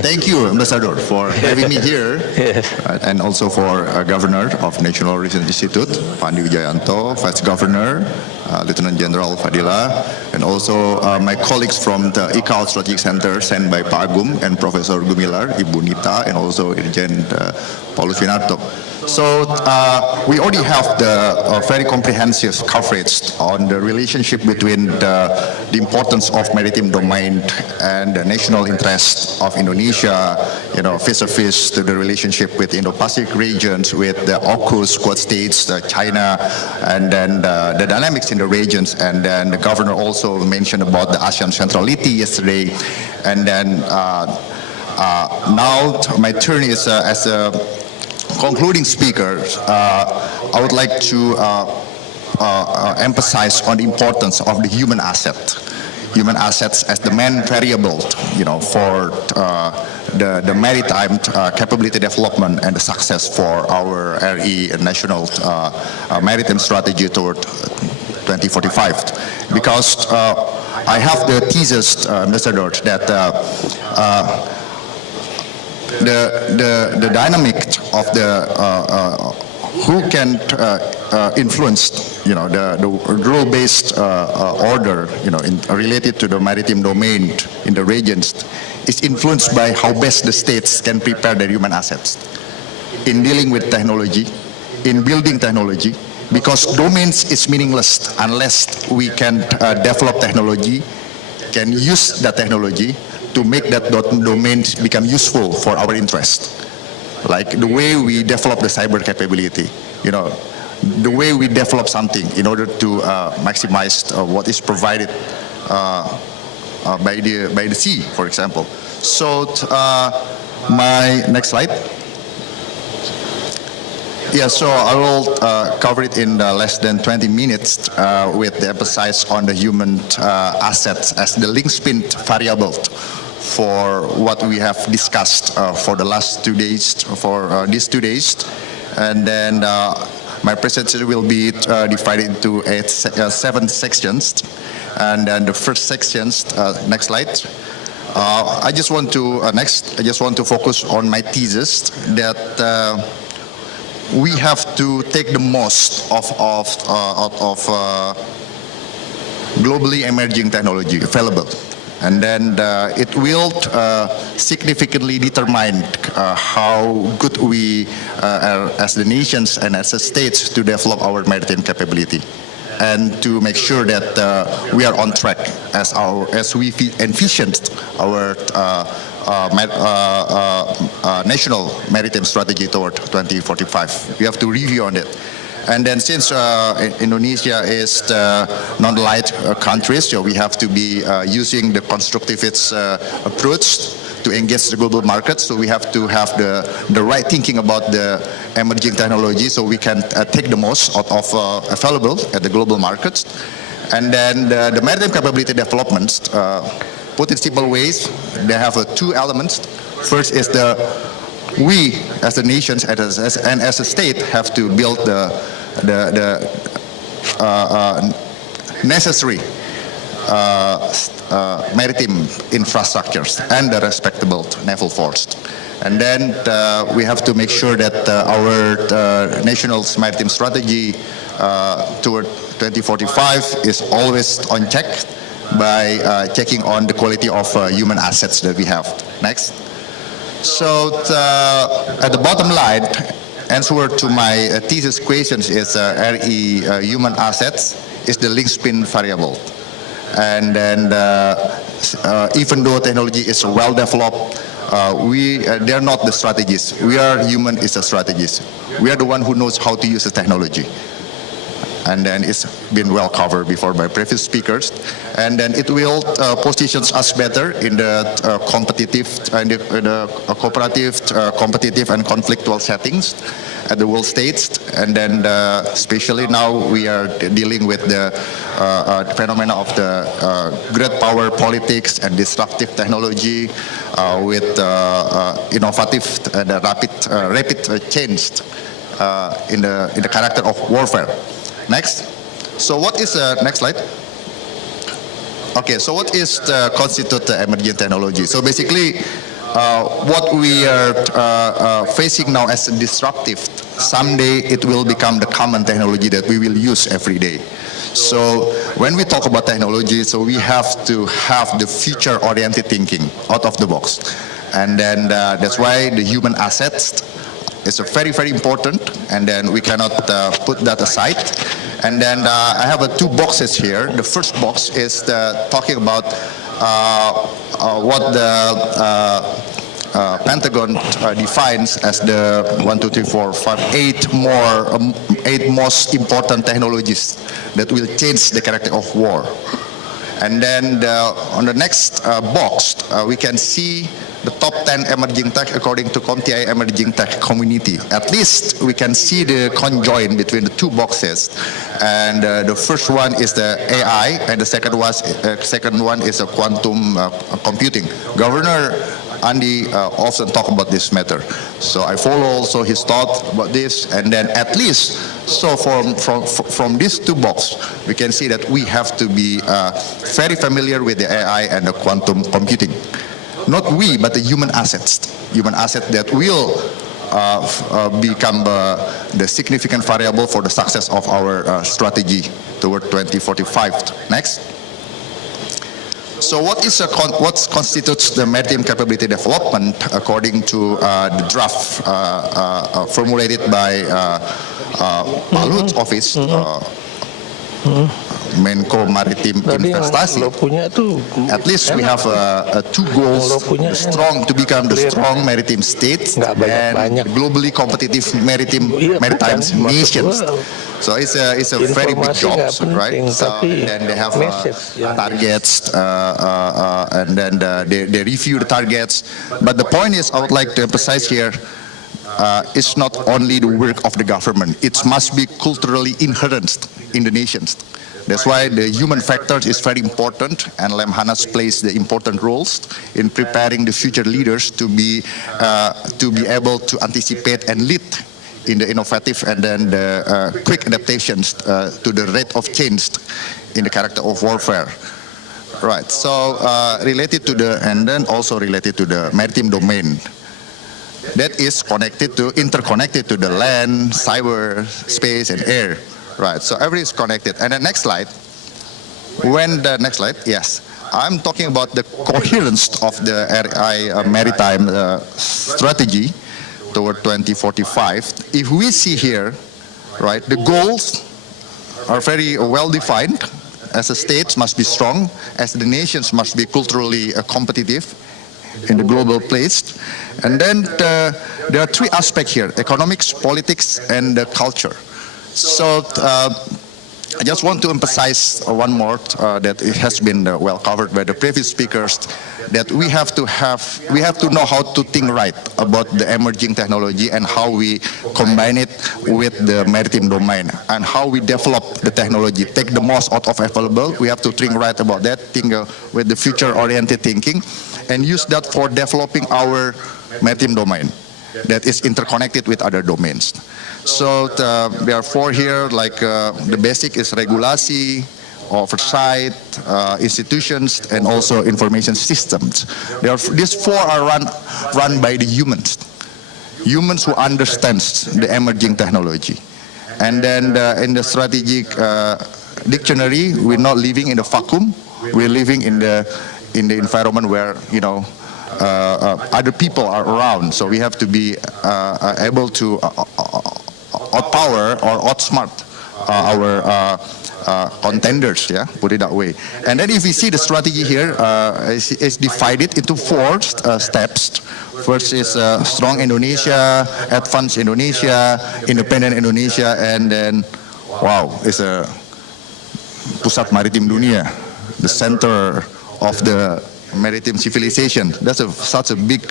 Thank you, Ambassador, for having me here, and also for Governor of National Research Institute, Pandi Wibawanto, Vice Governor, Lieutenant General Fadila, and also my colleagues from the IKAL Strategic Center sent by Pak Agum and Professor Gumilar, Ibu Nita, and also Irjen Paulus Winarto. So we already have the very comprehensive coverage on the relationship between the importance of maritime domain and the national interest of Indonesia, vis-a-vis to the relationship with Indo-Pacific regions, with the AUKUS, Quad States, China, and then the dynamics in the regions. And then the governor also mentioned about the ASEAN centrality yesterday. And then now my turn is as a concluding speaker. I would like to emphasize on the importance of the human asset. Human assets as the main variable, for the maritime capability development and the success for our RE national maritime strategy toward 2045. Because I have the thesis, Ambassador, that the dynamic of the who can influence the rule-based order related to the maritime domain in the regions is influenced by how best the states can prepare their human assets in dealing with technology, in building technology, because domains is meaningless unless we can develop technology, can use that technology to make that domain become useful for our interest. Like the way we develop the cyber capability, the way we develop something in order to maximize what is provided by the sea, for example. So my next slide. Yeah, so I will cover it in less than 20 minutes with the emphasis on the human assets as the linchpin variable for what we have discussed for the last 2 days, for these 2 days. And then my presentation will be divided into 7 sections. And then the first sections, next slide. I just want to focus on my thesis that we have to take the most out of globally emerging technology available. And then it will significantly determine how good we are as the nations and as the states to develop our maritime capability, and to make sure that we are on track as we envisioned our national maritime strategy toward 2045. We have to review on it. And then since Indonesia is the non-light country, so we have to be using the constructivist approach to engage the global market. So we have to have the right thinking about the emerging technology so we can take the most out of available at the global markets. And then the maritime capability developments, put in simple ways, they have 2 elements. First is we as the nations and as a state have to build the necessary maritime infrastructures and the respectable naval force. And then we have to make sure that our national maritime strategy toward 2045 is always on check by checking on the quality of human assets that we have. Next. So at the bottom line, answer to my thesis questions is RE human assets is the linchpin variable. And then even though technology is well developed, they're not the strategists. We are human is a strategist. We are the one who knows how to use the technology. And then it's been well covered before by previous speakers. And then it will position us better in the competitive and the cooperative, competitive and conflictual settings at the world stage. And then especially now we are dealing with the phenomena of the great power politics and disruptive technology with innovative and rapid change in the character of warfare. Next. So what is next slide? Okay. So what is constitute the emerging technology? So basically, what we are facing now as disruptive, someday it will become the common technology that we will use every day. So when we talk about technology, so we have to have the future-oriented thinking out of the box. And then that's why the human assets is very, very important, and then we cannot put that aside. And then I have two boxes here. The first box is talking about what the Pentagon defines as the 8 most important technologies that will change the character of war. And then on the next box, we can see the top 10 emerging tech according to CompTIA emerging tech community. At least we can see the conjoin between the two boxes. And the first one is the AI, and the second one is a quantum computing. Governor Andy often talk about this matter. So I follow also his thought about this, and then at least, so from these two boxes, we can see that we have to be very familiar with the AI and the quantum computing. Not we, but the human assets that will become the significant variable for the success of our strategy toward 2045. Next. So what constitutes the maritime capability development according to the draft formulated by Luhut's office, Menko Maritim Investasi. At least we have two goals: to become the strong maritime state and globally competitive maritime nations. So it's a very big job, right? So then they have targets, and then they review the targets. But the point is, I would like to emphasize here, it's not only the work of the government. It must be culturally inherent in the nations. That's why the human factor is very important, and Lemhanas plays the important roles in preparing the future leaders to be able to anticipate and lead in the innovative and then the quick adaptations to the rate of change in the character of warfare. Right. So related to and then also related to the maritime domain. That is interconnected to the land, cyber, space, and air. Right, so everything is connected. And the next slide, yes, I'm talking about the coherence of the maritime strategy toward 2045. If we see here, right, the goals are very well defined. As a state must be strong, as the nations must be culturally competitive in the global place. And then there are three aspects here: economics, politics, and culture. So I just want to emphasize one more that it has been well covered by the previous speakers, that we have to know how to think right about the emerging technology and how we combine it with the maritime domain and how we develop the technology, take the most out of available. We have to think right about that, think with the future-oriented thinking, and use that for developing our maritime domain that is interconnected with other domains. So there are four here, like the basic is regulasi, oversight, institutions, and also information systems. These four are run by the humans who understand the emerging technology. And then in the strategic dictionary, we're not living in a vacuum. We're living in the environment where, you know, other people are around. So we have to be able to outpower or outsmart our contenders, yeah, put it that way. And then if we see the strategy here, it's divided into four steps. First is strong Indonesia, advanced Indonesia, independent Indonesia, and then, wow, it's a Pusat Maritim Dunia, the center of the maritime civilization. That's such a big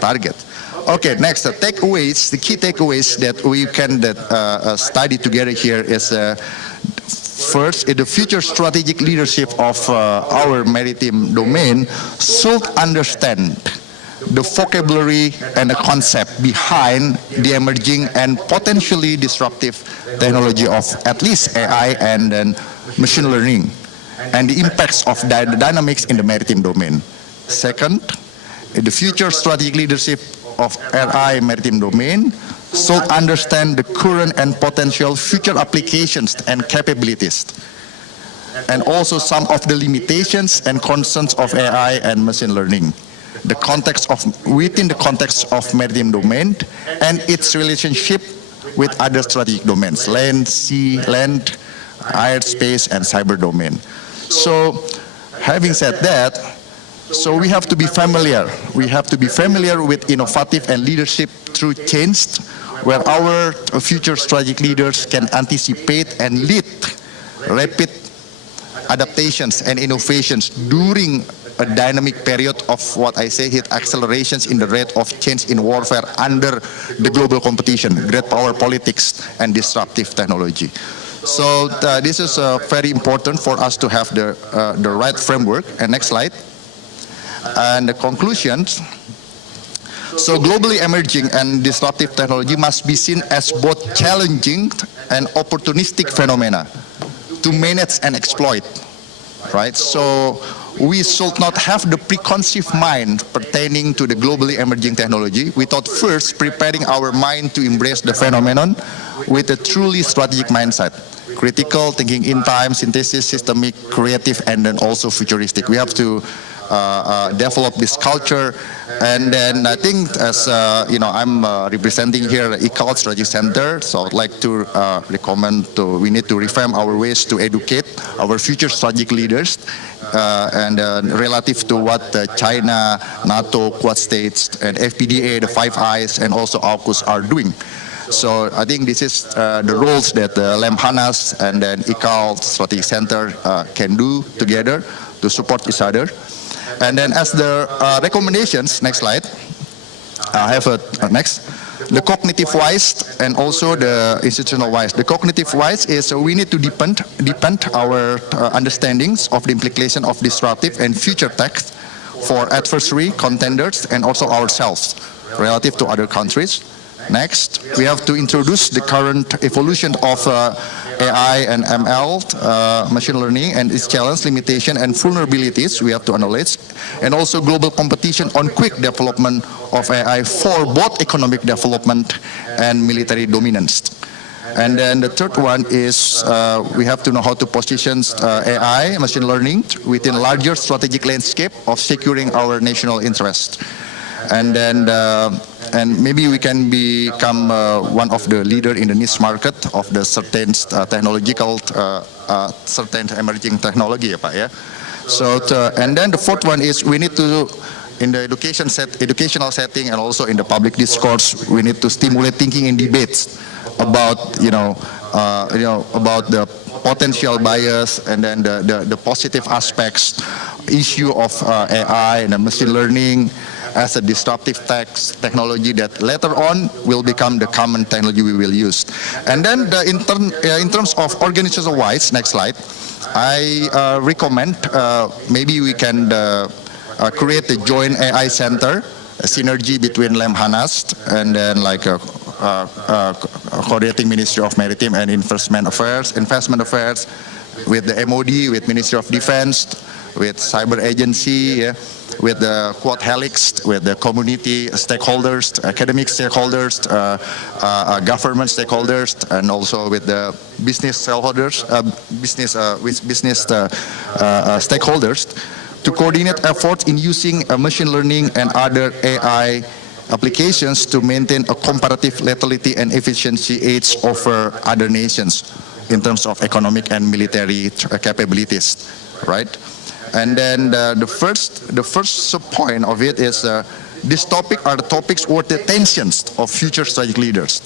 target. Okay, next, the key takeaways that we can study together here is first, the future strategic leadership of our maritime domain should understand the vocabulary and the concept behind the emerging and potentially disruptive technology of at least AI and then machine learning, and the impacts of the dynamics in the maritime domain. Second, The future strategic leadership of RI maritime domain should understand the current and potential future applications and capabilities, and also some of the limitations and concerns of AI and machine learning. Within the context of maritime domain and its relationship with other strategic domains, land, sea, land, air, space, and cyber domain. So, having said that, so we have to be familiar. We have to be familiar with innovative and leadership through change, where our future strategic leaders can anticipate and lead rapid adaptations and innovations during a dynamic period of what I say here, accelerations in the rate of change in warfare under the global competition, great power politics, and disruptive technology. So this is very important for us to have the right framework. And next slide. And the conclusions. So globally emerging and disruptive technology must be seen as both challenging and opportunistic phenomena to manage and exploit, right? So we should not have the preconceived mind pertaining to the globally emerging technology without first preparing our mind to embrace the phenomenon with a truly strategic mindset. Critical, thinking in time, synthesis, systemic, creative, and then also futuristic. We have to develop this culture, and then I think as you know, I'm representing here the IKAL Strategy Center, so I'd like to recommend we need to reframe our ways to educate our future strategic leaders and relative to what China, NATO, Quad States, and FPDA, the Five Eyes, and also AUKUS are doing. So I think this is the roles that Lemhanas and then IKAL Strategic Center can do together to support each other. And then as the recommendations, next slide, I have a next. The cognitive wise and also the institutional wise. The cognitive wise is we need to deepen our understandings of the implication of disruptive and future tech for adversary, contenders, and also ourselves relative to other countries. Next, we have to introduce the current evolution of AI and ML, machine learning, and its challenge, limitation, and vulnerabilities we have to acknowledge, and also global competition on quick development of AI for both economic development and military dominance. And then the third one is we have to know how to position AI, machine learning, within larger strategic landscape of securing our national interest. And then and maybe we can become one of the leader in the niche market of the certain technological, certain emerging technology, ya Pak, ya. So, and then the fourth one is we need to, in the educational setting and also in the public discourse, we need to stimulate thinking and debates about, about the potential bias and then the positive aspects, issue of AI and machine learning as a disruptive technology that later on will become the common technology we will use. And then in terms of organizational-wise, next slide, I recommend maybe we can create a joint AI center, a synergy between Lemhanas and then like a coordinating Ministry of Maritime and Investment Affairs with the MOD, with Ministry of Defense, with Cyber Agency, yeah, with the Quad Helix, with the community stakeholders, academic stakeholders, government stakeholders, and also with the business stakeholders, stakeholders, to coordinate efforts in using machine learning and other AI applications to maintain a comparative lethality and efficiency edge over other nations in terms of economic and military capabilities, right? And then the first point of it is this topic are the topics worth the attentions of future strategic leaders.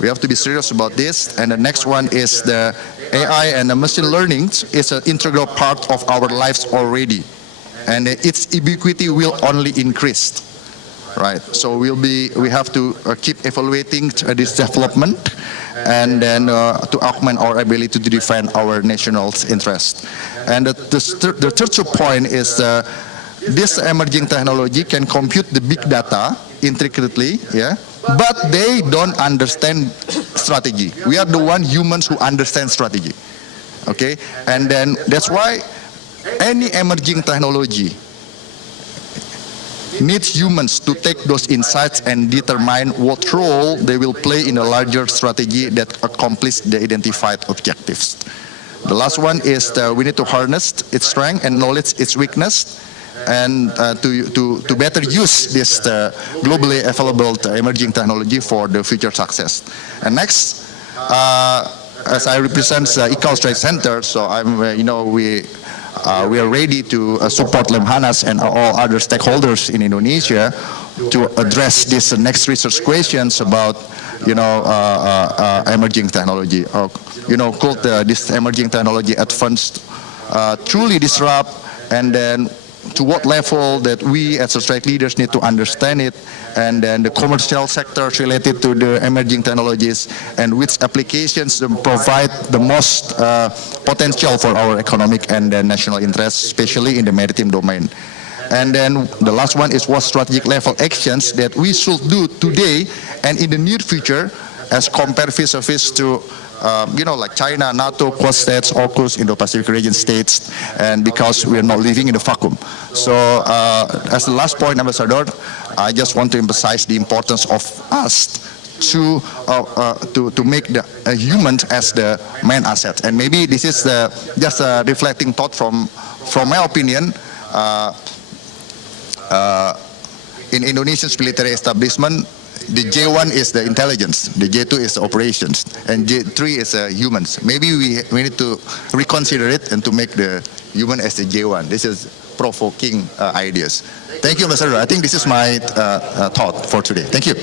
We have to be serious about this. And the next one is the AI and the machine learning is an integral part of our lives already, and its ubiquity will only increase. Right, so we have to keep evaluating this development, and then to augment our ability to defend our national interest. And the third point is this emerging technology can compute the big data intricately, yeah, but they don't understand strategy. We are the humans who understand strategy, okay? And then that's why any emerging technology needs humans to take those insights and determine what role they will play in a larger strategy that accomplishes the identified objectives. The last one is we need to harness its strength and knowledge its weakness, and to better use this globally available emerging technology for the future success. And next, as I represent IKAL Trade Center, so I'm we are ready to support Lemhanas and all other stakeholders in Indonesia to address these next research questions about emerging technology, or could this emerging technology advanced truly disrupt, and then to what level that we as trade leaders need to understand it, and then the commercial sectors related to the emerging technologies, and which applications provide the most potential for our economic and national interests, especially in the maritime domain. And then the last one is what strategic level actions that we should do today and in the near future as compared vis-a-vis to like China, NATO, Quad states, AUKUS, Indo-Pacific region states, and because we are not living in a vacuum. So as the last point, Ambassador, I just want to emphasize the importance of us to make the humans as the main asset. And maybe this is just a reflecting thought from my opinion. In Indonesia's military establishment, the J1 is the intelligence, the J2 is the operations, and J3 is humans. Maybe we need to reconsider it and to make the human as the J1. This is provoking ideas. Thank you, Ambassador. I think this is my thought for today. Thank you.